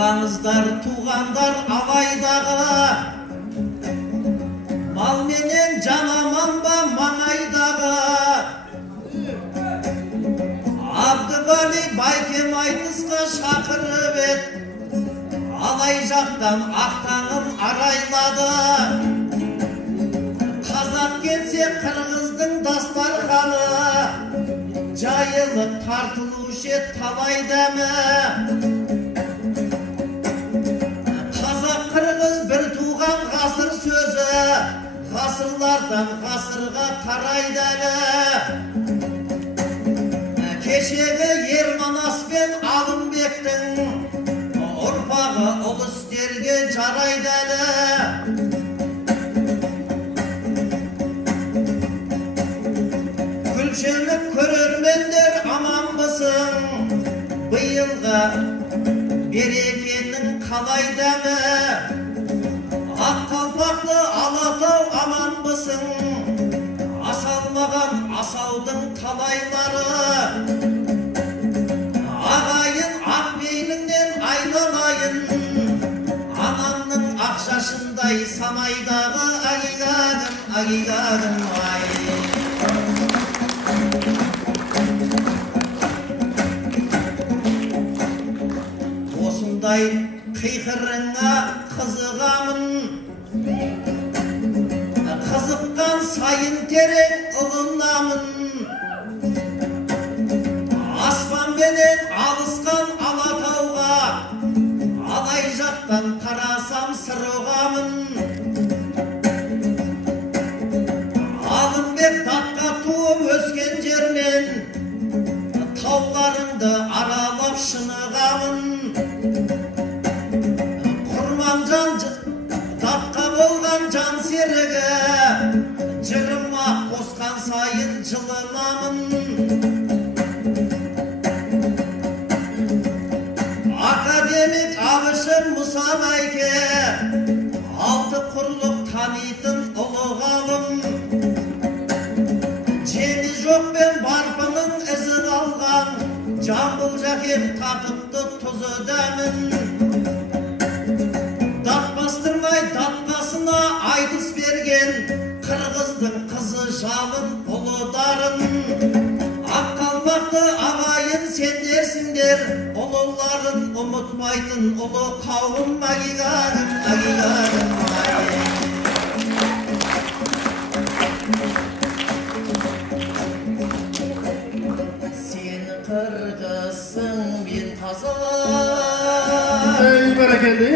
Армаңыздар туғандар абайдағы, мал менен жанаман ба маңайдағы. Абдыбали байкем айтысқа шақырып ет, алай жақтан ақтаңын арайлады. Қазақ келсе қырғыздың дастарханы, жайылып тартылушы ет талай дәмі. Қазақ қырғыз бір туған ғасыр сөзі, ғасырлардан ғасырға тарайды әлі. Кешегі Ерманас пен Алымбектің ұрпағы ұлы істерге жарайды әлі. Күлшеніп көрермендер аманбысың, биылғы берекенің қалай дәмі. Ақ қалпақты Алатау аманбысың, асалмаған асаудың талайлары. Ағайын Ақбейліңнен айналайын, анамның ақшашындай самайдағы агигагым, агигагым ай. Осындай қиқырыңа қызығамын, қызыққан сайын терең ұғынамын. Аспанменен алысқан Алатауға, алай жақтан қарасам сыр ұғамын. Алымбек датқа туып өскен жермен, тауларыңды аралап шынығамын. Құрманжан датқа болған жан серігі, жырыма қосқан сайын жылынамын. Академик Абышев Мұса Майке, алты құрлық танитын ұлы ғалым. Жеңі жоқ пен барпының ізі қалған, Жамбыл жәкем татыпты тұзы дәмін. Дат бастырмай датқасына айтыс берген, қырғыздың қызы жалын ұлы дарын. Ақ қалпақты ағайын сендерсіңдер, ұлыларын ұмытмайтын ұлы қауым. Агигагым, агигагым ай. Сен қырғызсың, мен қазақ. Ей, бәрекелді.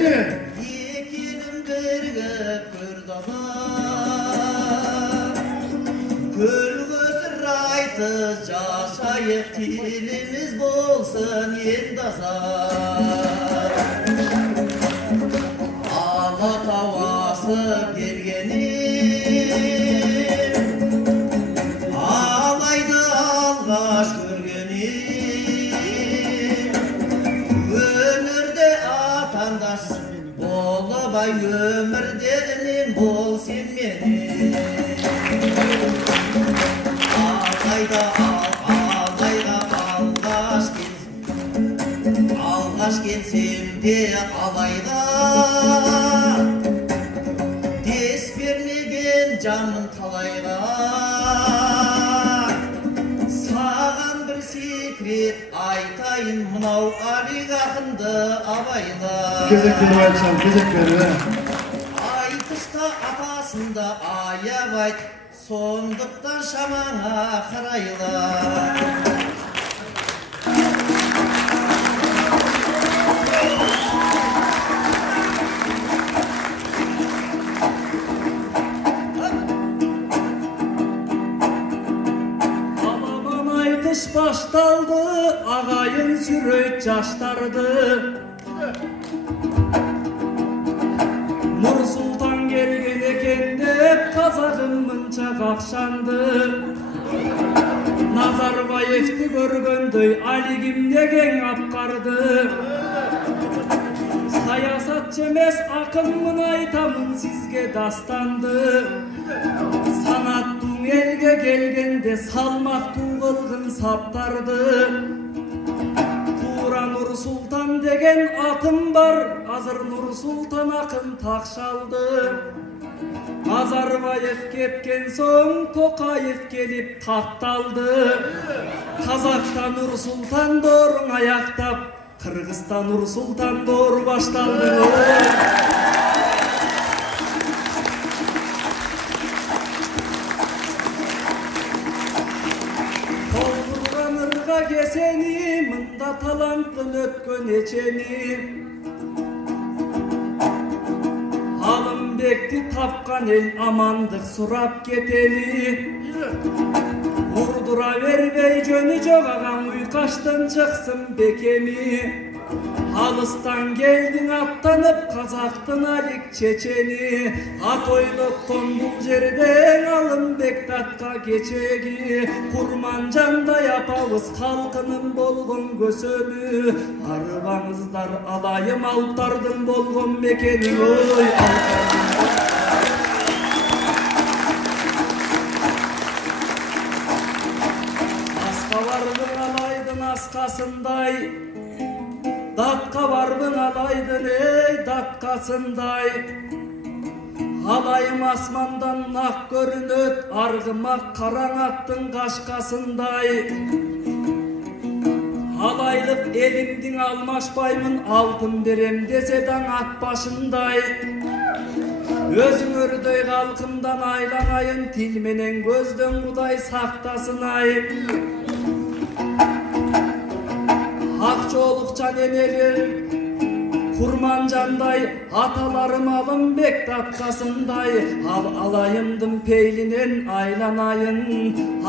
Екенім біргіп көрдазар. Көл-көсір айты жашайық, тіліміз болсын ендазар. Алатау асып келгенім, алайды алғаш көргенім. Өмірде атандас болыбай, өмірде інем бол сен менің. Алғаш келсем де алайда, дес бермеген жаным талайға. Саған бір секрет айтайын, мынау Алик ақынды абайда. Кезектен айтсам, кезек берді. Айтыста атасында аяп айт, сондықтан шамаңа қарайла. Аламан айтыш башталды, ағайын сүрөйт жаштарды. Нұрсұлтан келген екен деп қазағым мынча қақшанды. Назарбаевты көргөндөй Алигим деген апқарды. Саясатчы емес ақынмын айтамын сізге дастанды. Санаттың елге келгенде салмақтуу кылгын саптарды. Тура Нұрсұлтан деген деген атым бар, азыр Нурсултан акын так шалды. Назарбаев кеткен соң Токаев келип такталды. Казакстан Нурсултан дооруң аяктап, Кыргызстан Нурсултан доору башталды. Толтурган ырга кесени, мында таланттын өткөн эчени. Алымбекти тапкан эл амандык сурап кетели. Урдура бербей жөнү жок агам уйкаштан чыксын бекеми. Алыстан келдиң аттанып казактын алик чечени. Ат ойлоткон бул жерден Алымбек татка кечеги. Курманжандай апабыз халкынын болгон көсөнү. Арыбаңыздар алайым алптардын болгон мекени. Ой Аскабардын алайдын аскасындай, датка барбын алайдын эй даткасындай. Алайым асмандан нак көрүнөт, аргымак караң аттын кашкасындай. Алайлык элимдин алмашпаймын, алтын берем десе таң ат башындай. Өзүңөрдөй калкымдан айланайын, тил менен көздөн Кудай сактасын ай. Акчоолукчан энелер Курманжандай, аталарым Алымбек таткасындай. Алайымдын пейлинен айланайын,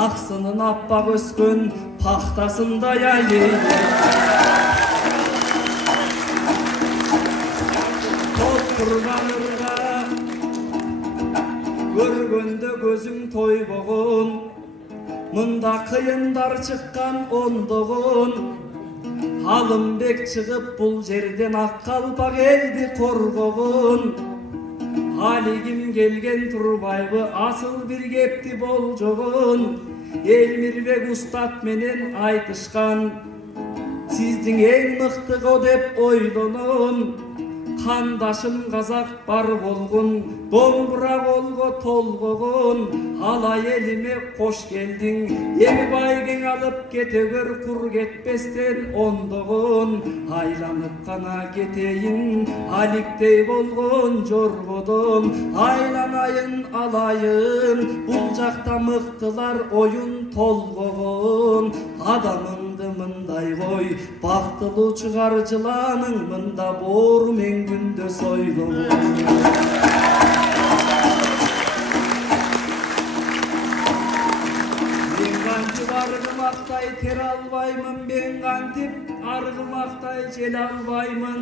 аксынын аппак өскөн пахтасындай ай. Толтурган ырга көргөндө көзүң тойбогон, мында кыйындар чыккан ондогон. Алымбек чыгып бул жерден ак калпак элди коргогон. Алигим келген турбайбы асыл бир кепти болжогон. Элмирбек устат менен айтышкан, сиздин эң мыкты го деп ойлоном. Кандашым казак бар болгон, домбура колго толгогон. Алай элиме кош келдиң, эми байгең алып кете көр, кур кетпестен ондогон. Айланып гана кетейин, аликтей болгон жоргодон. Айланайын алайын, бул жакта мыктылар оюн толгогон. Адамыңды мындай кой, бактылуу чыгар жыланың, мында боору мен күндө сойлогон. Мен кантип аргымактай тере албаймын, мен кантип аргымактай желе албаймын.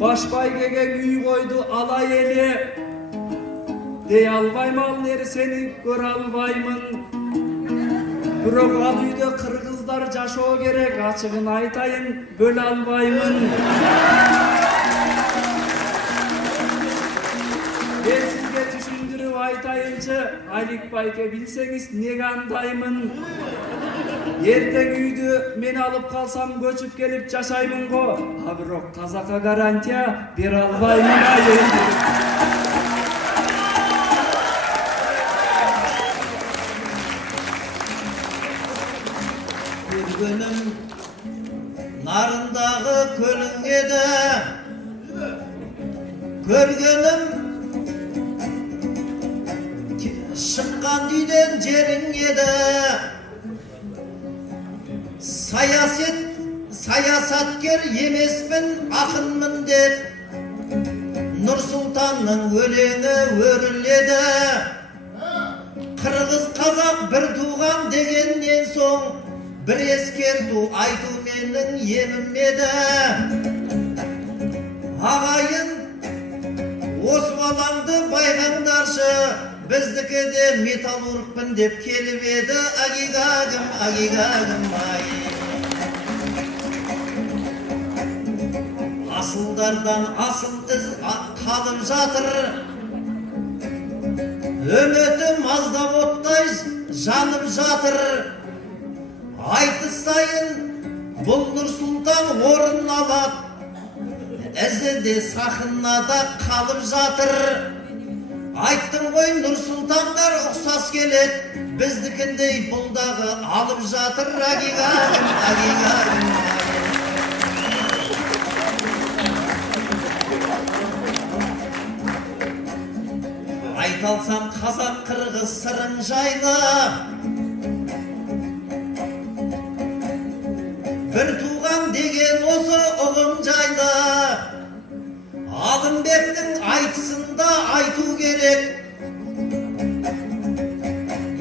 Баш байгеге үй койду алай эли, дей албайм ал нерсени көрө албаймын. Бирок ал үйдө кыргыздар жашоо керек, ачыгын айтайын, бөлө албаймын. Мен сизге түшүндүрүп айтайынчы, Алик байке билсеңиз неге андаймын. Эртең үйдү мен алып калсам көчүп келип жашаймын го, а бирок казакка гарантия бере албаймын. Көргөнүм нарындагы көлүң эди, көргөнүм шыккан үйдөн жериң эди. Саясаткер эмесмин, акынмын деп Нурсултандын өлеңи өрүледи. Кыргыз казак бир тууган дегенден соң bir eskертүү айтуу менин эмим эди. Агайын осы балаңды байкаңдарчы, биздикиде металлургмун деп келип эди. Агигагым ай. Асылдардан асыл из калып жатыр. Өмөтүм аздап оттай жанып жатыр. Айтыс сайын Бұл Нұрсұлтан орын алады, әзірде сахнада қалып жатыр. Айттым ғой, Нұрсұлтандар ұқсас келеді, біздікіндей бұлдағы алып жатыр. Агигарым, агигарым. Айталсам қазақ қырғыз сырың жайлы, бір туған деген осы ұғым жайлы. Алтынбектің айтысында айту керек,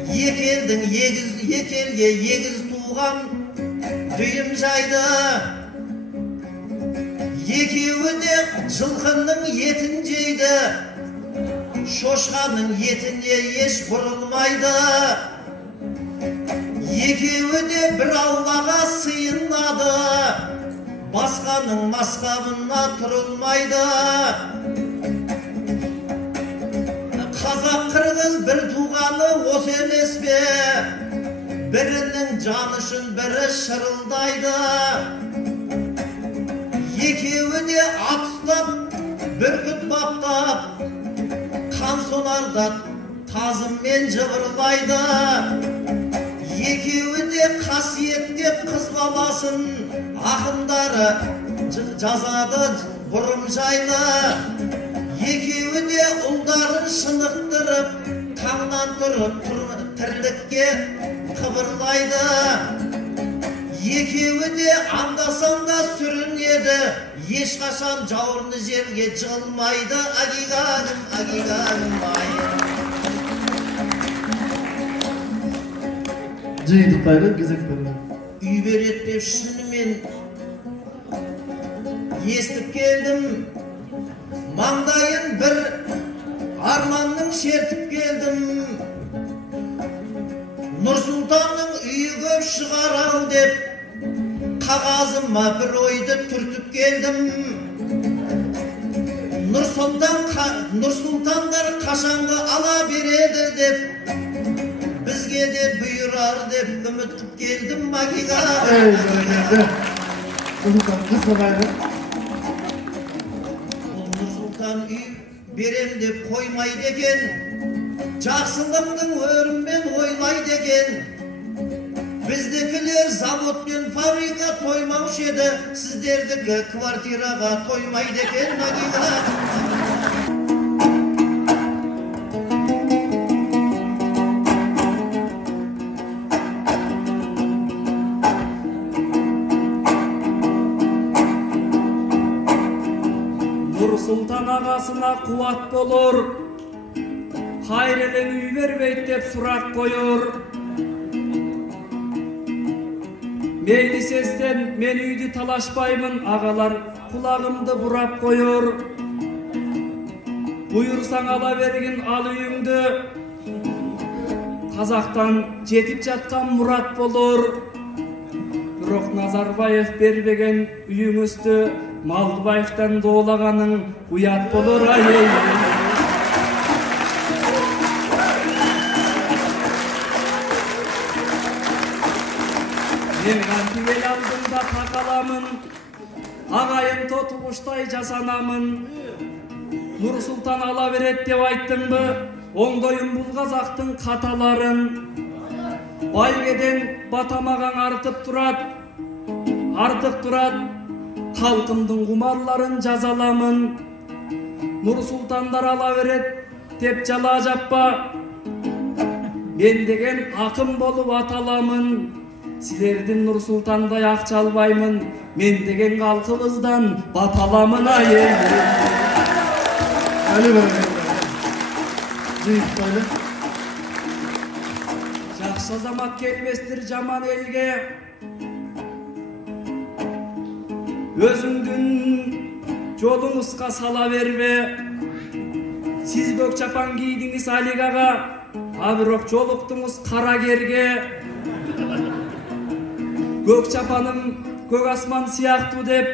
екі елге егіз туған дүйім жайды. Екеуі де жылқының етін жейді, шошқаның етіне еш бұрылмайды. Екеуі де бір Аллаға сыйынады, басқаның масқабына тұрылмайды. Қазақ қырғыз бір туғаны осы емес пе? Бірінің жаны үшін бірі шырылдайды. Екеуі де ат ұстап, бүркіт баптап, қан сонарда тазыммен жыбырлайды. Екеуі де қасиеттеп қыз баласын, ақындары жазады бұрым жайлы. Екеуі де ұлдарын шынықтырып, таңнан тұрып тірлікке қыбырлайды. Екеуі де анда-санда сүрінеді, ешқашан жауырны жерге жығылмайды. Агигарым, агигарым айым. Жиынтықтайды кезек берді. Үй береді деп шынымен естіп келдім. Маңдайын бір арманның шертіп келдім. Нұрсұлтанның үйі көп шығарау деп, қағазыма бір ойды түртіп келдім. Нұрсұлтандар қашанғы ала береді деп, бізге де бұйырар деп үміт қып келдім. Агигарым. Бәрекелді. Нұрсұлтан қыз қағайды. Бұл Нұрсұлтан үй берем деп қоймайды екен, жақсылықтың өріммен ойлайды екен. Біздікілер завод пен фабрика тоймаушы еді, сіздердікі квартираға тоймайды екен. Агигарым. Нұрсұлтан ағасына қуат болыр, қайрелен үй бербейді деп сұрақ қойыр. Мейлі сестен мен үйді талашпаймын, ағалар құлағымды бұрап қойыр. Бұйырсаң ала берген ал үйіңді, қазақтан жетіп жатқан мұрат болыр. Бірақ Назарбаев бербеген үйіңізді, Малдыбаевтан доолағаның ұят болыр. Мен антивел алдында тақаламын, ағайын тотығыштай жасанамын. Нұрсұлтан ала берет деп айттың бі, оңдойын бұл қазақтың қаталарын. Байгеден батамаған артып тұрат, халқымдың құмарларын жазаламын. Нұрсұлтандар ала берет деп жала жаппа, мен деген ақын болып аталамын. Сілердің Нұрсұлтандай ақша албаймын, мен деген халқымыздан баталамын. Әлі бәрекелді. Жиынтықтайды. Жақсы азамат келбестір жаман елге, өзіңдің жолыңызға сала бербе. Сіз көк чапан кийдіңіз Алик аға, бирок жолуктуңуз кара керге. Көк чапаным көк асман сыяктуу деп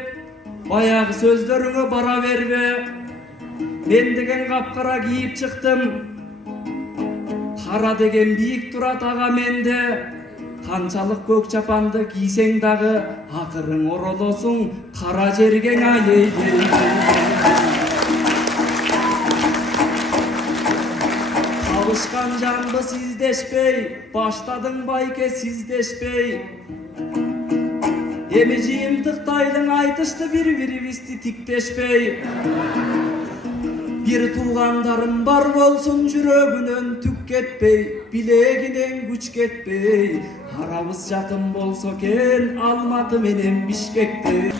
баягы сөздөрүңө бара бербе. Мен деген капкара кийип чыктым, кара деген бийик турат ага менде. Kançalık көк чапанды кийсең дагы акырың оролосуң кара жерге ай. Кабышкан жанды сиздешпей, баштадың байке сиздешпей. Эми жыйынтыктайлың айтышты бири-бирибизди тиктешпей. Bir tuğandarım бар болсун жүрөгүнөн түк кетпей, билегинен күч кетпей. Арабыз жакын болсо кен Алматы менен Бишкекте.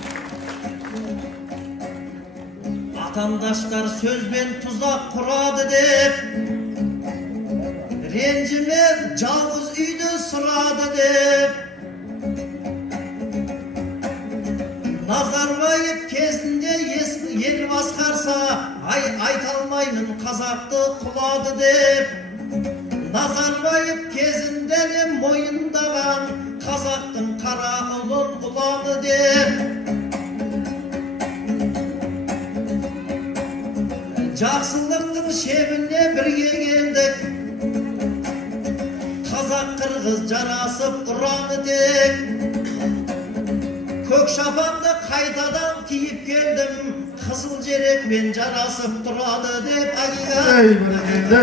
Vatandaşlar sözben tuzak kuradı dep, rencime жалгыз үйdü suradı dep. Nazarbayev kezinde yer baskarsa aytalmayın Kazak'tı kuladı dep. Nazarbayev kezinde moyundagan Kazak'tın kara ulun kuladı dep. Jaksılıktın şebine birge geldik, Kazak Kırgız jarasıp uranı dek. Kök şapandı kaytadan kiyip geldim, Kızıl jerekmen jarasıp duradı dep agiga. Ey berekende.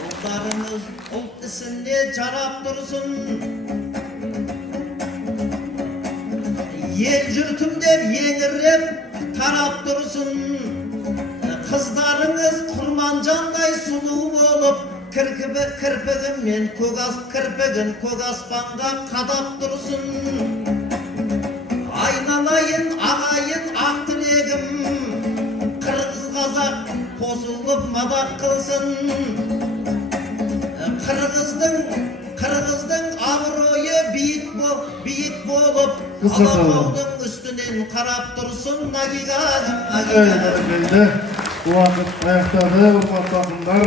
Ullarımız ult isinde jarap dursun, Yel jürtüm dep yengirrep tarap dursun. Kızlarınız kurmancanday sulu olup, kirpigin kök aspanга kadap dursun. Aynalayın ağayın ak dilegim, Kırgız Kazak kosulup madak kılsın. Kırgızdın avroyu büyük bolup, Alakoğdun üstünden karap dursun. Nagigagim, Ey berekende. Bu vakit ayaktadı, ufak takımlar